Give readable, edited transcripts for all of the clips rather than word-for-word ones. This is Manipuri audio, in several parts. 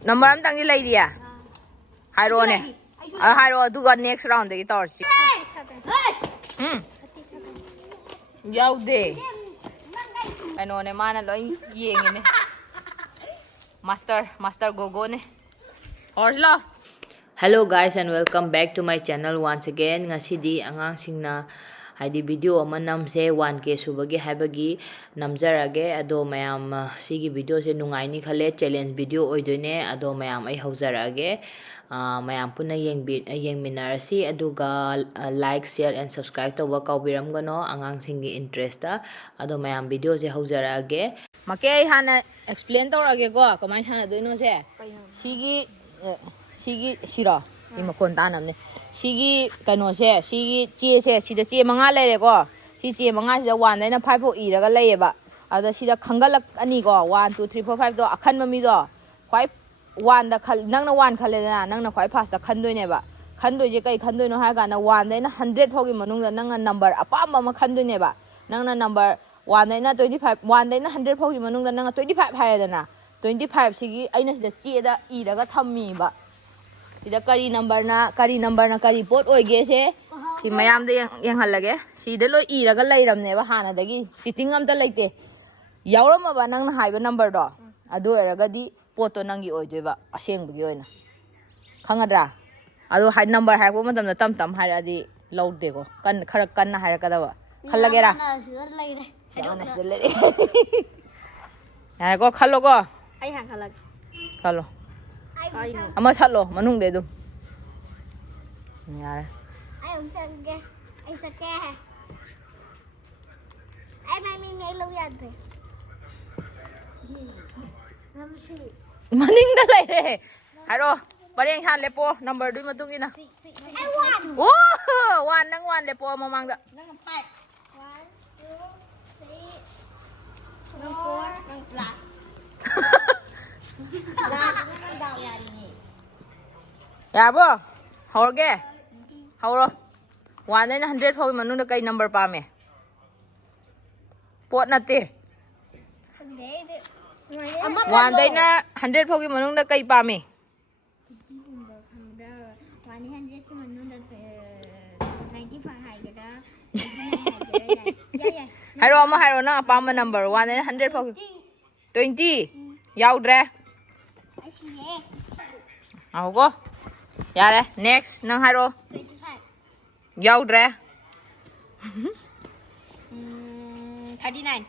Number amtang lady ya. Hairo ne. Hairo aduga next round dagi torsi. Yaude. Ano ne mana loy yeng ne. Master Gogo ne. Horsla. Hello guys and welcome back to my channel once again. Ngasidi angang singna haidi video ama namse 1k subagi habagi namjarage ado mayam sigi video se nungai ni khale challenge video oidoine ado mayam ai haujarage mayam puna yeng minarasi aduga like share and subscribe to wa kaubiram gano angang singi interest da ado mayam video se haujarage make hana explain torage go kamai hana doino se sigi shira ima kon tanam ne sigi kano se sigi che se sida che manga lere ko si che manga sida 1 daina 5 fo iraga leyeba ada sida khangalak ani ko 1 2 3 4 5 do akhan mami do khwai 1 da khal nangna 1 khale da nangna khwai fast da khandoi ne ba khandoi je kai khandoi no ha ga na 1 daina 100 fo gi manung da nanga number apam ma khandoi ne ba nangna number 1 daina 25 1 daina 100 fo gi manung da nanga 25 haire da na 25 sigi aina sida che da iraga thammi ba sida kari number na kari pot oige se si mayam de yang halage sida lo iraga lairamne ba hana dagi cheating amta leite yawrama ba nang na haiba number do adu eraga di poto nangi oidoi ba aseng bugi oina khangadra adu hai number hai ko matam na tam hairadi lawde ko kan khara kan na haira kada ba khallagera ana sida leire ya ko khallo ko ai ha khallag khallo ama chalo manung de du yaar ai om sang ge ai sake hai ai mai mi nei lo yan pe maning da lai re haro pareng han lepo number du matung ina ai 1 oh 1 nang 1 lepo mamang da nang 5 1 2 3 4 nang plus ya bo horge horo 1 daina 100 pho manu da kai number pa me pot nate 1 daina 100 pho manu da kai pa me 100 ki manu da 95 hai ga da hairo na pa ma number 1 daina 100 pho 20 yaudre Ako ko. Yare, next nang haro. 25. Yaudre. 39.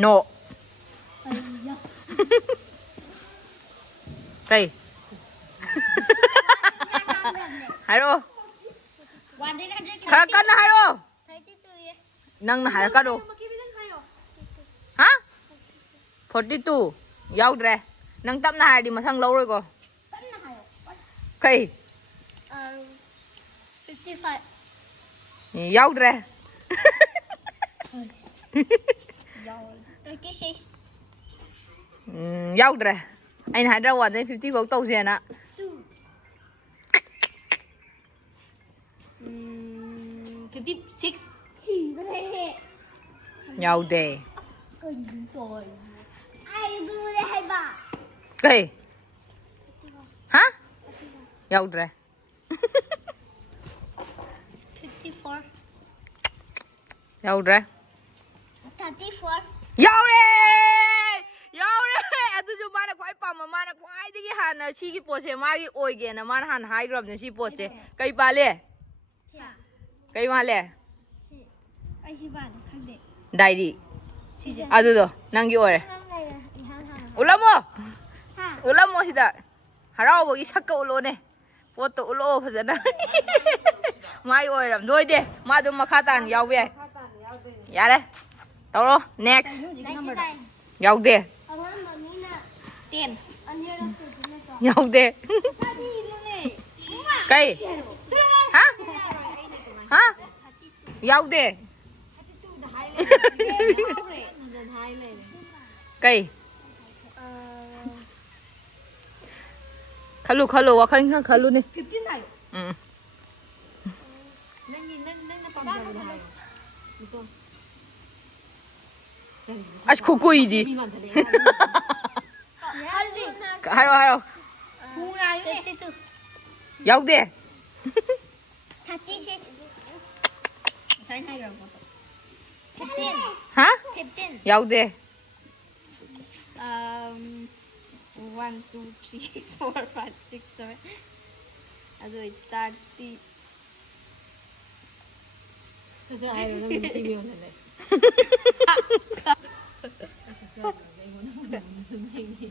No. Kay. Haro. 100. Harakan na haro. 32. Nang na harakan do. Ha? 42. Yaudre. Nang tap na hari di masang lâu rồi cô. Kay. 55. Yaud re. 36. Yaud re. Anh hãy ra 1 đến 50 vấu tàu gì ạ? 56. Yaud re. Ai du đây hay bà? Kay. Hả? Yaud re. 54. Yaud re. 34. Yaud re. Yaud re. Atu jo mana kwai pa ma mana kwai digi hana chi ki pose ma gi oi ge na mana han high grab ne chi pose. Kay pa le? Kay ma le? Ai si ba khande. Diary. Adu do nangi ore. Ulamo. Ulamo sida. Harao bogi sakka ulone. Poto ulo phajana. Mai oiram doi de. Ma dum makha tan yaw be. Yare. Tawro next. Yaw de. 10. Yaw de. Kay. Ha? Ha? Yaw de. Kay. Khalu wa khan khalu ni 15 hayo nang na pamjalo na hayo ito as kukui di 하이로. Huna yun eh. 32. 야우대. 36. Saan higher ko to? 15. 하? 15. 야우대. 1, 2, 3, 4, 5, 6, 7. Also 30.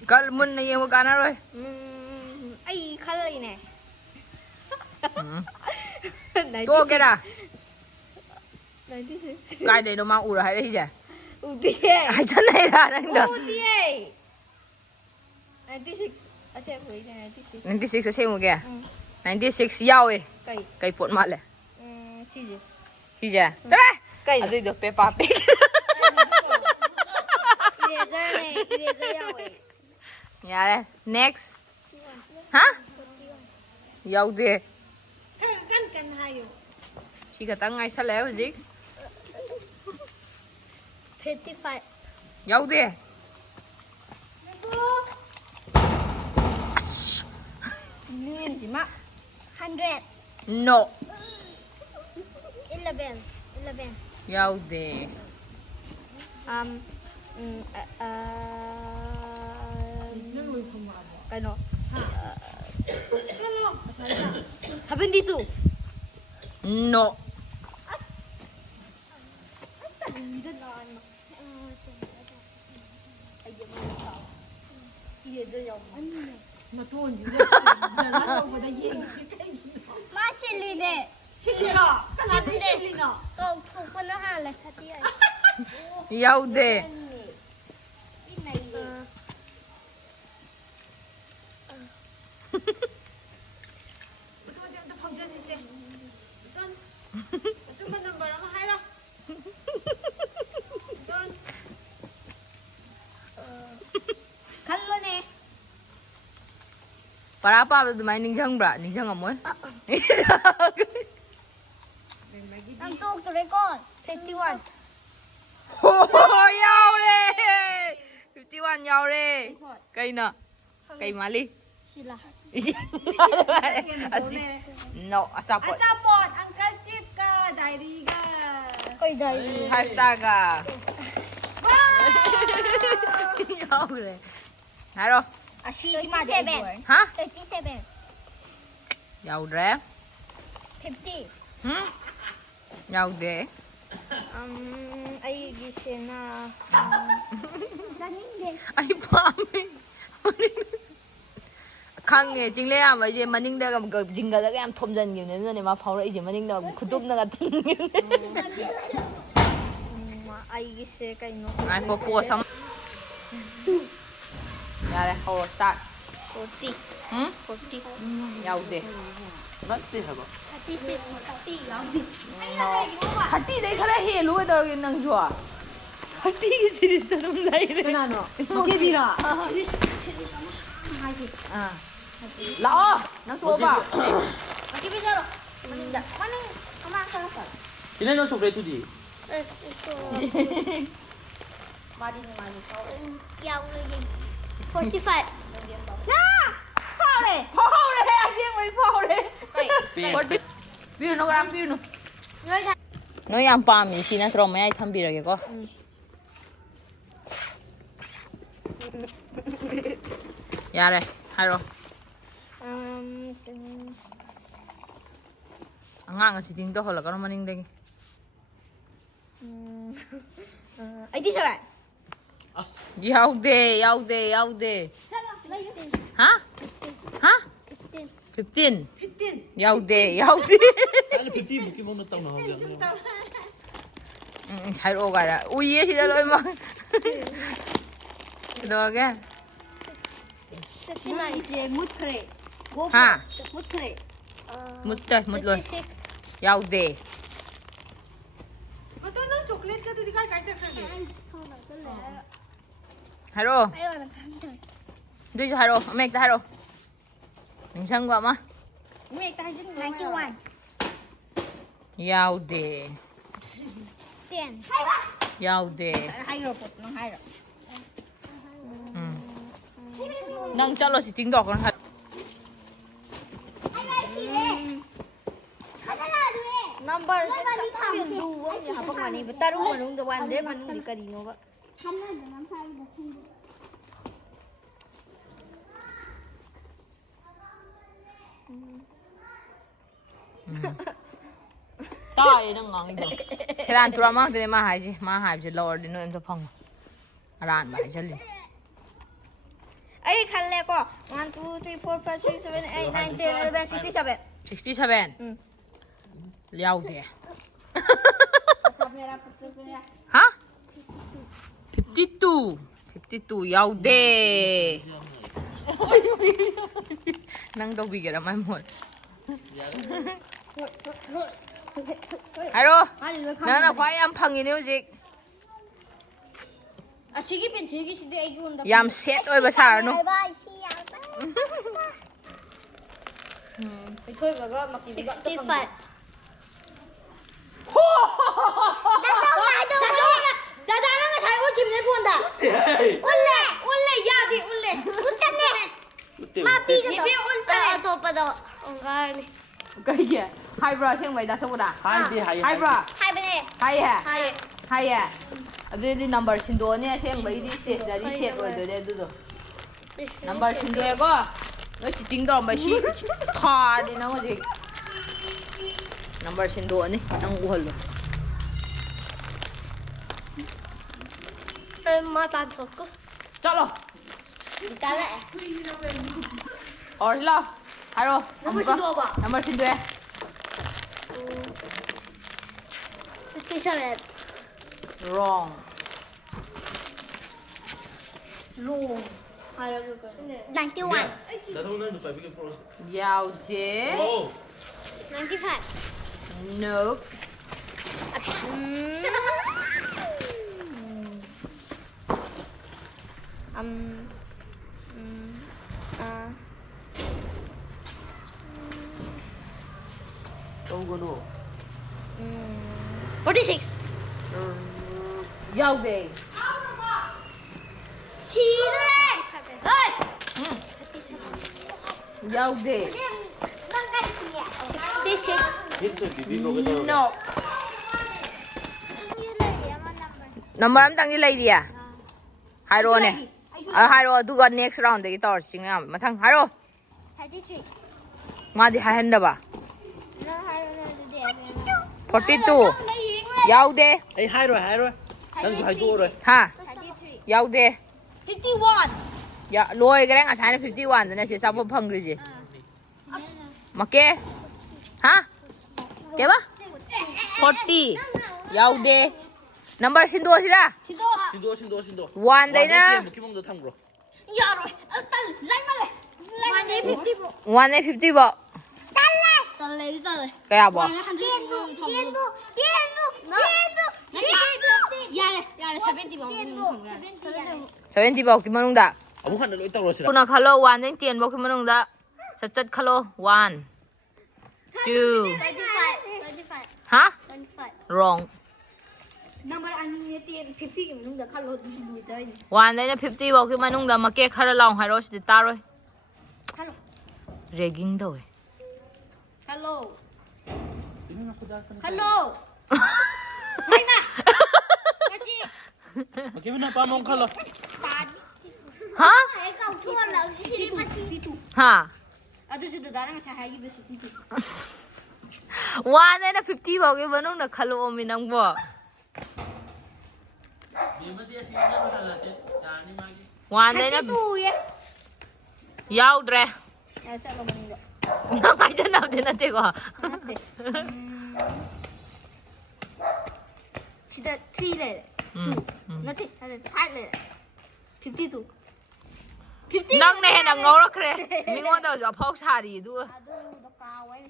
Kalmun na yung magkana rồi. Ay, kalay na. Tua cái ra. 96. Cái này nó mang ủ hay đấy chứ? Uti Ai chân này ra đang đợi. Uti eh. 96. Asa ko ina 96. 96 sa same kìa. 96 yaw eh. Kay. Kay pot mal eh. Cheese. Hi chứ? Sao đây? Kay. À đây được Peppa Pig. Eraser ne, eraser yaw eh. Nhà đây. Next. Hả? Yaw đi. Kan hayo. Chị cả tăng ngay sao léo gì? 55. Yaw đi. Lin ma. 100. No. 11. 11. Yaw đi. Kano? 72. No. Masilide. 실리가 까나디 실리가 Cậu không có nó hà là thật đi. Yaw đi. 어떤 정도 방지했지 어떤 좀만 더 말하면 하이라 어떤 Kalone. Para pa tụi mày ninh chăng bra, ninh chăng ở mỗi. Ang tuog to record. 51. Yaw đi. 51 yaw đi. Cây nè. Cây mà li. Sila. No, asapot. 아짜pot angkal chika dairiga Koy dahil. 5 star ka. Yaw đi. Hả rồi? Si ma 37. Hả? 37. Yaw rẻ. 50. Hmm? Yaw đi. Ay gising na. Naninde. Ay pa mình. 강에 징레야 뭐 이제 마닝다가 그 징가다가 ям 톰전 기는 마 파우라 이제 마닝다 구독나 같은 Ay gising kay no. ai có phô xong nhà đây hồ start 40. 응 40. nhau đi 36. 30. nó hati đấy khara he lu đó cái năng chua hati cái series đó nó lại đấy 나노 먹게디라 à lão năng tua ba Mati bisaro. Maninda. Manang ama sa ka. Ilan ang sobre ito di? Ito. Madi ni madi sa. Yaw lagi. 45. phao đấy anh chị mới phao đấy Kay. view nó gram view nó Rồi ra. nói am pam gì xin nó trồng mấy ai thăm bì rồi có dạ đây hai rồi ngang ở chỉ tính đâu là con mình đây Ay di sa. Yaw de hả hả 15 yaw de Ano, 50, bukit mo na taon na hanggang. 잘 오가라 우이에 시달로 임마 그러게 Nun is mut kre. Go. Ha. Mut kre. 묻 luôn yaw de 어떤 난 초콜릿 같은 데가 가자 하게 하로 Ayaw na kantan. đưa cho Haro, mẹ ta Haro. Mình sang qua mà. May kahit 91. Yaw de, 10. yaw de. Hayro po, nang hayro. Nang chalo si ting dok kan hat. Number du ya apa mani taru manung da wan de manung di kadino ba. Ta ye nang ngang ido. Seran tura mang tene ma hai ji, ma hai ji lower din no em to phang. Aran ba jali. Ai khan le ko 1 2 3 4 5 6 7 8 9 10 11 67. 67. Liao de. Mera putra punya. Ha? 52. 52 yau de. Nang đâu bị cái đó mai một. Haro. Nang na phải am phang ini ujik. Asigi pen chigi sidi ai gu unda. Yam set oi basar no. Thôi và gom mặc gì gọn tất phần. 다다는 거 잘못 김내 본다. 올레 야디 올레. 웃잖네. 마비가 비비 온다. 오빠도 온가니. Cái gì? Hai bra xem vậy đã xong rồi đã. Hai đi hai. Hai bra. hai bên này. Hai à? hai. Hai à? Đi number xin đồ nha xem vậy đi set ra đi set rồi đấy đó. Number xin đồ có. Nó chỉ tính đâu mà chỉ thà đi nó gì. Number xin đồ này, đang uhl luôn. Em mà tan thuộc. Chalo. Ta lại. Or lo. Haro. Number xin đồ ba. Number xin đồ. 57. Wrong. Wrong. Hai là cái. 91. Đã thông nên được phải biết cái pro. Yao je. Oh. 95. Nope. Không có đồ. 46. Yao de. Ơi. Yao de. 66. Hết rồi thì đi nó cái đâu. No. Number am tang ni lai dia. Haro ne. Haro du got next round de tor sing am. Mathang haro. 33. Ma di ha handa ba. No, I don't know. 42. Yao de. Ê hai rồi. Đang hai tua rồi. Ha. 33. Yao de. 51. Ya loi cái nga sai 51 de na se sa po phang ri ji. Ma ke. Ha? Ke ba? 40. Yao de. Number sin do sira. Xin đồ. One đấy na. Một cái mông được thằng rồi. Dạ rồi, tao lấy mà lấy. Lấy đi 50 bộ. One day 50 bo. Tao lấy rồi. Kaya bo. Tiền bộ. Dạ này, 70 bộ. 70 bo ki manung da. Abu kan lỗi tao rồi xí. Kuna khalo one day tiền bo ki manung da. Sachat khalo 1 2. 25. Ha? 25. Wrong. Number anh tiền 50 cái mình đã khá lột đuổi tới. One day na 50 bo ki manung da ma ke khara long haro si ta rồi. Hello. Regging do. Hello. Ini aku dah kan. Hello. Hay na. Kaji. Bagaimana Pak Mong kalau? Ha? Cái cậu thua là cái gì Ha? tôi sẽ được đá nga hai cái gì One day na 50 bo ki manung da khalo omi nang bo. Dia dia sini kan salah sih. Jangan lagi. One day na tuổi á. yao dre. Em sẽ là mình được. Nang ai chân nào thế na te ko. Chỉ là 3 này. Nó thì 5 này. 52. 50. Nang ne na ngor kre. Mi ngo da jo phok sa ri du. À tôi nó cao ấy.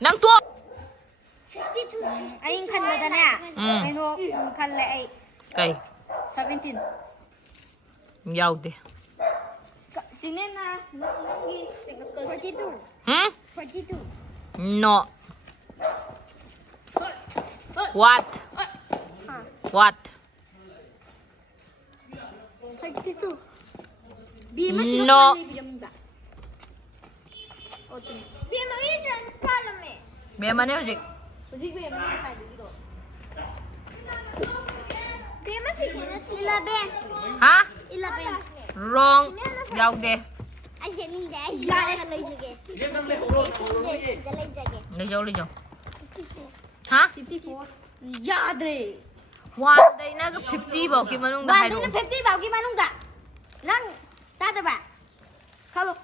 Nang tua. 52. Anh khăn vào đây nè. Anh nó khăn lại Kai. 17. Yao de. Chính nên là nó ghi 42. Hmm? 42. No. What? What? 32. 비엠은 시도 No. 빨리 비랍니다. 어쩌네. 비엠은 이전 팔로메. 매만해 오직. 어디 비엠은 사이드 이거. 비엠은 시기는 11. 하? 11. wrong. 야우데. I said ninja. I got it. 레저 레저. 하? 54. 야드레. 완데이나 그 50 버기 만웅다 하이로. 완데이는 50 버기 만웅다. 난 다들 봐. 가로.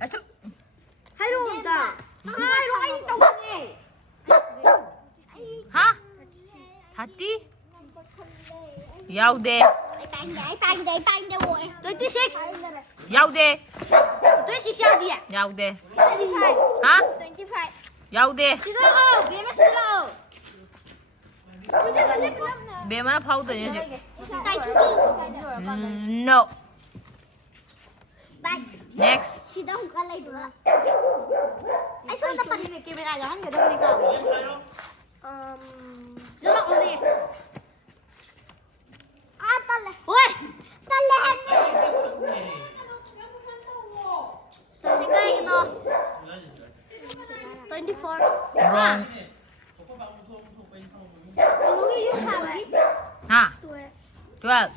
아참. 하이로 온다. 하이로 아이 떡네. 하? 다띠? 야우데. 26. 야우데. 26 야디야. 야우데. 25. 하? 25. 야우데. 시들어. 비엠은 시들어. 매만 파우더 녀석. Tại No. Next. Sida không có lấy được. Anh xuống tập bắn này camera cho hắn người đâu đi cả. Rất là có gì? À ta lên. Ôi, ta lên. Cái cái nó. 24. Wrong. Nó ghi giúp sao vậy? 하. Tuổi. 12.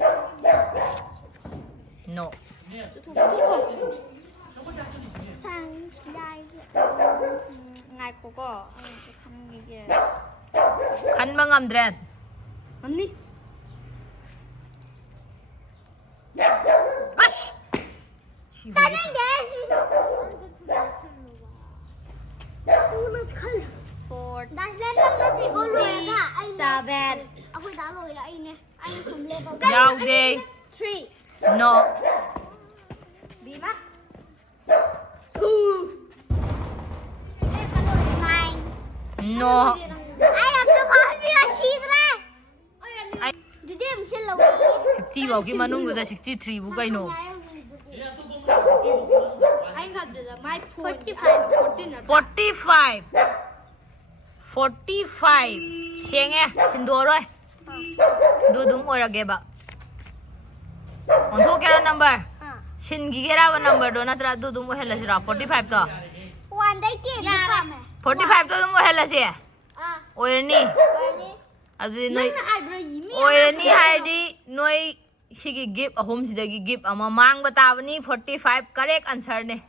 No. Sang đây. Ngày của cô. Không nghĩ gì. 간방암 드렌. 언니. 아씨. 다른 게. Four. Đặt lên nó chỉ có lùi cả. Anh seven. Ông đã lùi lại nè. Anh không lên vào. 야우데. Three. No. Bị mắt. Two. Nine. No. Ai làm cho con đi là chi ra. Ai- Đi đi xin lỗi. 50 버기 만웅다 63 부가이노. Anh gặp được my phone. 45. 45. 45. 시행해. 신도어로이. 두둥 오라게바. 온토케라 넘버. 신기게라바 넘버도 나트라 두둥 뭐 헬라시라. 45 더. Hoàn đây kia đi phạm này. 45 더 뭐 헬라시. À. 오이르니. Rồi đi. 아주 Nó 너희 là ai rồi gì mi. 오이르니 하이디 너희 시기 깁 홈시다기 깁 아마 망바 따바니 45 correct answer ने.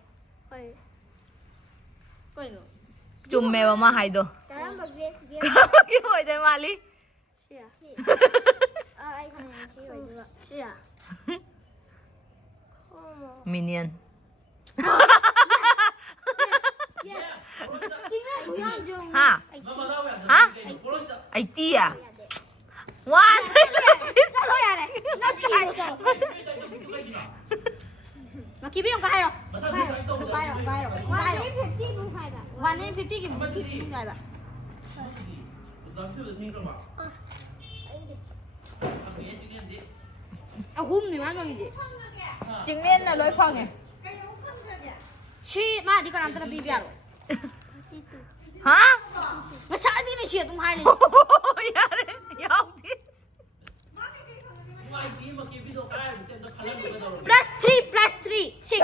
Coi nữa. चुम्मेवा मा हाइदो. Cái đó mà ghê ghê. cái hồi đấy माली. Xìa. Anh không nhìn xìa rồi chưa? Xìa. Minion. Yes. Chính là Bùi Hoàng Dung. 하. Nó vào đâu vậy? 하? 아이 띠야. 와. Sao lôi à này? Nó chỉ rồi. Nó kia biết không có ai rồi. Vai rồi, vai rồi. Vai rồi. 50 không phải bạn. Hoàn đến 50 kìa một kìa không phải bạn. À hôm thì má con gì? chính nên là lối phòng này. Chi mà đi con làm tao bị bịa rồi. hả? Nó chạy đi này chuyện tung hai lên. 야, 야, 어디? Plus 3 plus 3 6.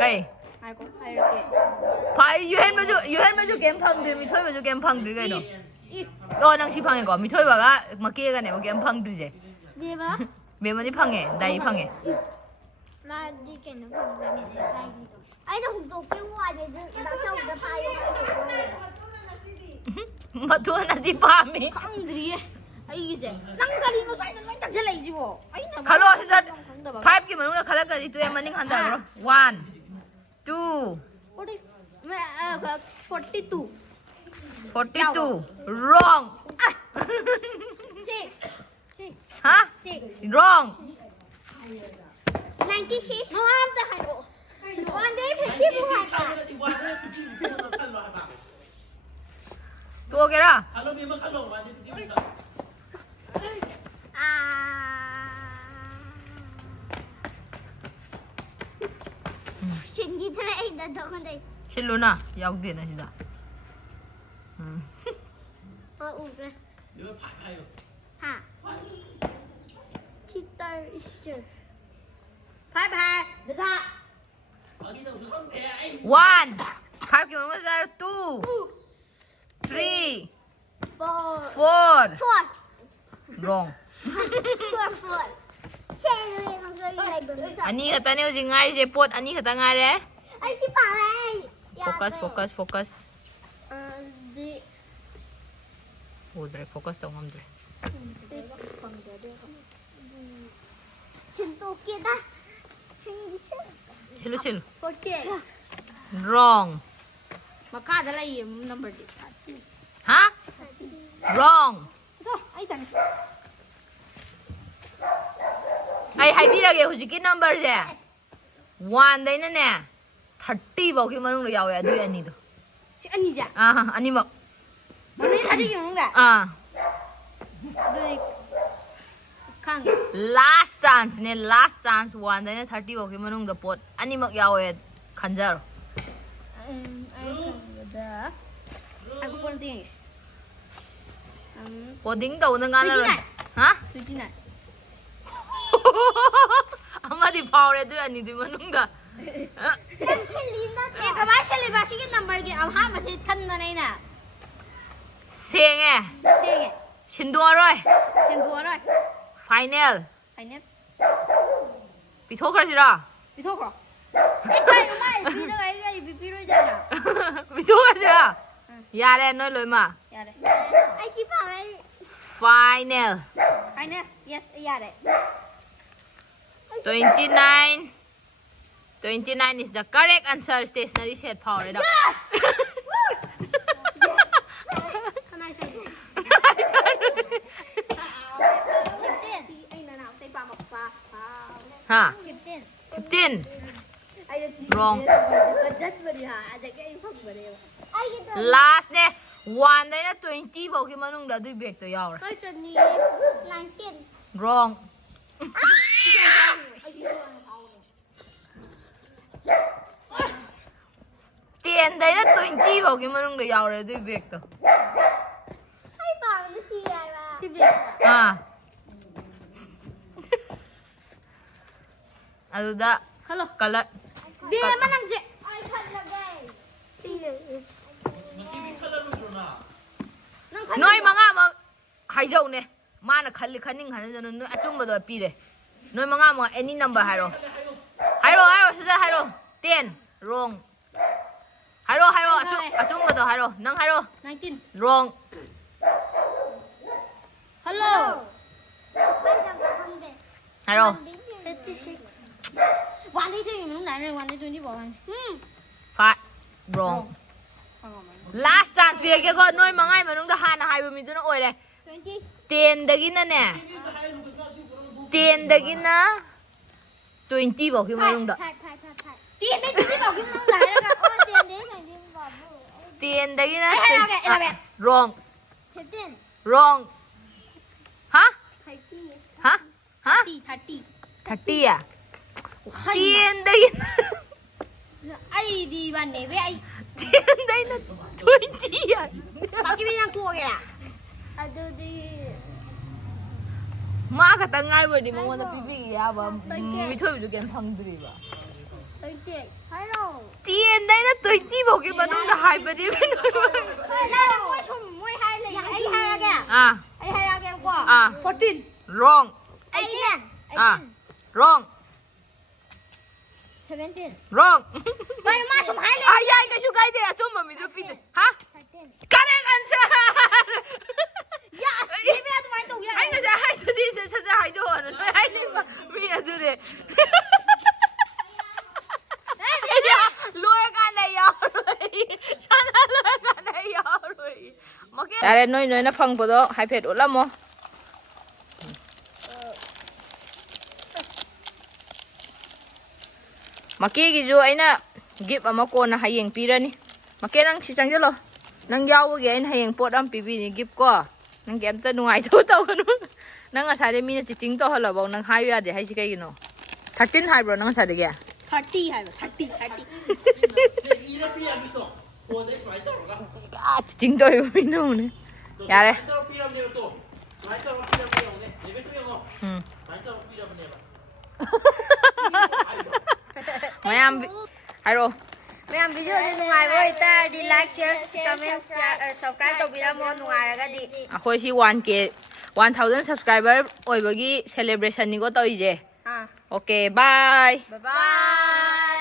Cây. Hai con hai rồi kìa. phải 유엔 매주 게임 팡들 미 토이 매주 게임 팡들 가이노. Ít. 너 낭시 팡에 거. 미 토이 바가 막 기회가 내고 게임 팡들제. Đi mà. 메모니 팡에, 나이 팡에. Là đi kèm nó không làm gì sai gì đâu. Ấy nó hùng tục kêu ngoài để đã xong đã thay 마투하나지 밤이. 깡들이. 아 이게 이제 쌍다리 너 사이는 막 딱 잘라이지 뭐. 아이 나. 갈로 해서 5개 만으로 갈라까지 또 에마닝 한다 그러. 1 2 40 42. 42 wrong. 6 6 hả? 6 wrong. 96. Nó ăn ta hai bộ. Con đấy phải tiếp một hai cả. 또 오게라. À. Chuyện gì thế này đã được con đây. 실로나 야구디나 시다. เอาอุกเลย เดี๋ยวผ่านไปหรอก ฮะที่ตายชื่อพายเดี๋ยวจะ เอาที่ต้องข้างแผลไอ้ one 5 กี่โมงก็จะtwo 3 four 4 wrong ใช่เลยมันจะใหญ่กว่านี้ อันนี้ก็ตอนนี้จริงง่ายจะปวดอันนี้ก็ตั้งง่ายเลย ไอ้ชิบะเลย focus ดี โอ้เดี๋ยว focus ตรงนั้นเลย ฉันตัวเกียร์ได้ฉันดิฉัน ชิล โคตรเกียร์ wrong มาฆ่าอะไรอยู่นัมเบอร์ดิ ฮะ wrong ไอ้จัง ไอ้ให้พี่เราเกี่ยวกับกี่ number ใช่ one ได้นั่นเนี่ย30บอกกี่มันรู้ยาวๆดูอันนี้ดู อันนี้จ้ะ อันนี้บอก มันไม่ทันที่อยู่นั่นแหละดูข้าง last chance เนี่ย last chance one ได้เนี่ย30บอกกี่มันรู้เดือปวดอันนี้บอกยาวๆขันจาร์ aku penting. ปวดดิ้งตัวนึงกันเลยฮะ 29. อามาดิพาวเลยด้วยอันนี้ดิมันนุ่งด่ะ Eh, kemarin saya lebih sikit number ke, अब हाँ masih tan mana ini? เสียงไง Sih, ชินดัวร้อย sentuh orang. final Ini, ปีโทรคราชิระ itu kok. Eh, mai, biru aja, biru aja. ปีโทรคราชิระยาเลยน้อยเลยมา Ya deh. Ay, si pa. final Ini, yes, ya deh. 29 is the correct answer stationary set power เลยดอก Yes. Kan ay saya. 15. Ay, nana, tay pa magpa. ฮะ 15. 15 Ay, Wrong. Budget ba diha? Ada kayo pag ba diha? Ay, ito. last เนี่ย one ได้นะ20บอกที่มันนุ่งด่ะด้วยเบรกตัวยาวเลย Ay, sa ni 19. wrong เตียนได้นะ20บอกที่มันนุ่งด่ะยาวเลยด้วยเบรกตัว Ay, paano siya ba? Si อ่า അതുda Hello. color Di naman ang je. Ay, kalagay. Sino? น้อยมังอ่ะมาให้เจ้าเนี่ยมาน่ะคันลิคันนิ่งหันจะน้อยอาจุ่มมาตัวปีเลยน้อยมังอ่ะมา any number ให้เราสุดท้ายให้เราเตียน wrong ให้เราอาจุ่มมาตัวให้เรานั่งให้เรา 19. wrong Hello. ให้เรา 56. วันที่ถึงน้องไหนเลยวันที่20บอกมัน five wrong last chance พี่เกี่ยวกับน้อยมังอ่ะมันนุ่งทหารนะให้บ่มีตัวน้อยเลย 20. เตียนดกินนะเนี่ยเตียนดกินนะ20บอกที่มันนุ่งด่ะ ตีนได้20บอกกินน้องไหนแล้วกันโอ้ตีนได้20บอก เตียนดกินนะ 11 wrong 15. wrong ฮะ 30. ฮะ 30. อ่ะเตียนได้ยิน Ay, di ba nebe? Ay, เตียนได้นะ20อ่ะ bakit bilang ko kaya? Ado di. มากระตังง่ายเว้ยดิมันวันพี่พี่ยาบ้ามีถ้วยอยู่กันพังดีป่ะ Okay. Hello. เตียนได้นะ20บอกที่มันนุ่งด่ะหายไปดิไม่รู้ Hello. Mo sum mo hay le. Ay hay aga. อ่ะ Ay hay aga ko. 14. wrong Ay อ่ะ wrong 17. wrong Ay, mo sum hay le. อ่ะยายก็ชูไกด์เดียจุ่มมามีตัวปีฮะ 13. correct answer Ya, nebe at mai to ya. ไอ้ก็จะให้ตัวนี้จะให้ตัวนั้นไม่ให้นี่ว่ามีอะไรด้วยเดี๋ยวรวยกันได้ยาวเลยฉันรวยกันได้ยาวเลยมาเก็ตอะไรน้อยๆนะฟังปะตัวให้เพจอุลามอมาเก็ตกี่จูไอ้น่ะกิบเอามาโกนนะให้ยังปีละนี่มาเก็ตนั่งชิซังจ้ะเหรอนั่งยาวกว่าให้ยังปวดอ้ำปีนี่กิบก็นั่งแกมตะหน่วยตัวกันนู้นนั่งอาศัยได้มีนะจิตติ้งตัวเหรอบอกนั่งหายอยู่เดี๋ยวให้ชิคกี้กินเนาะทักกินหายบรนั่งอาศัยได้แก 30 hay 30. อีแล้วพี่อันนี้ตก ꯐꯣꯟꯗꯩ ꯁꯨꯃꯥꯏꯅ ꯇꯧꯔꯒ ꯆꯤꯡ ꯇꯧꯔꯤꯕ ꯃꯤꯅꯨꯅꯦ ꯌꯥꯔꯦ ꯁꯨꯃꯥꯏꯅ ꯇꯧꯔ ꯄꯤꯔꯕꯅꯦꯕ ꯇꯣ ꯁꯨꯃꯥꯏꯅ ꯇꯧꯔ ꯄꯤꯔꯕꯅꯦ ꯌꯦꯡꯉꯨꯅꯦ ꯂꯦꯕꯦꯠꯇꯨ ꯌꯦꯡꯉꯣ ꯁꯨꯃꯥꯏꯅ ꯇꯧꯔ ꯄꯤꯔꯕꯅꯦꯕ ꯃꯌꯥꯝ ꯍꯥꯏꯔꯛꯑꯣ ꯃꯌꯥꯝ ꯚꯤꯗꯤꯑꯣꯁꯦ ꯅꯨꯡꯉꯥꯏꯕ ꯑꯣꯏꯇꯥꯔꯗꯤ ꯂꯥꯏꯛ ꯁꯤꯌꯔ ꯀꯃꯦꯟ ꯁꯕꯁꯀ꯭ꯔꯥꯏꯕ ꯇꯧꯕꯤꯔꯝꯃꯣ ꯅꯨꯡꯉꯥꯏꯔꯒꯗꯤ ꯑꯩꯈꯣꯏ ꯁꯤ 1K 1000 ꯁꯕꯁꯀ꯭ꯔꯥꯏꯕꯔ ꯑꯣꯏꯕꯒꯤ ꯁꯦꯂꯦꯕ꯭ꯔꯦꯁꯟꯅꯤꯀꯣ ꯇꯧꯔꯤꯁꯦ ꯑꯥ ꯑꯣꯀꯦ ꯕꯥꯏ ꯕꯥꯏ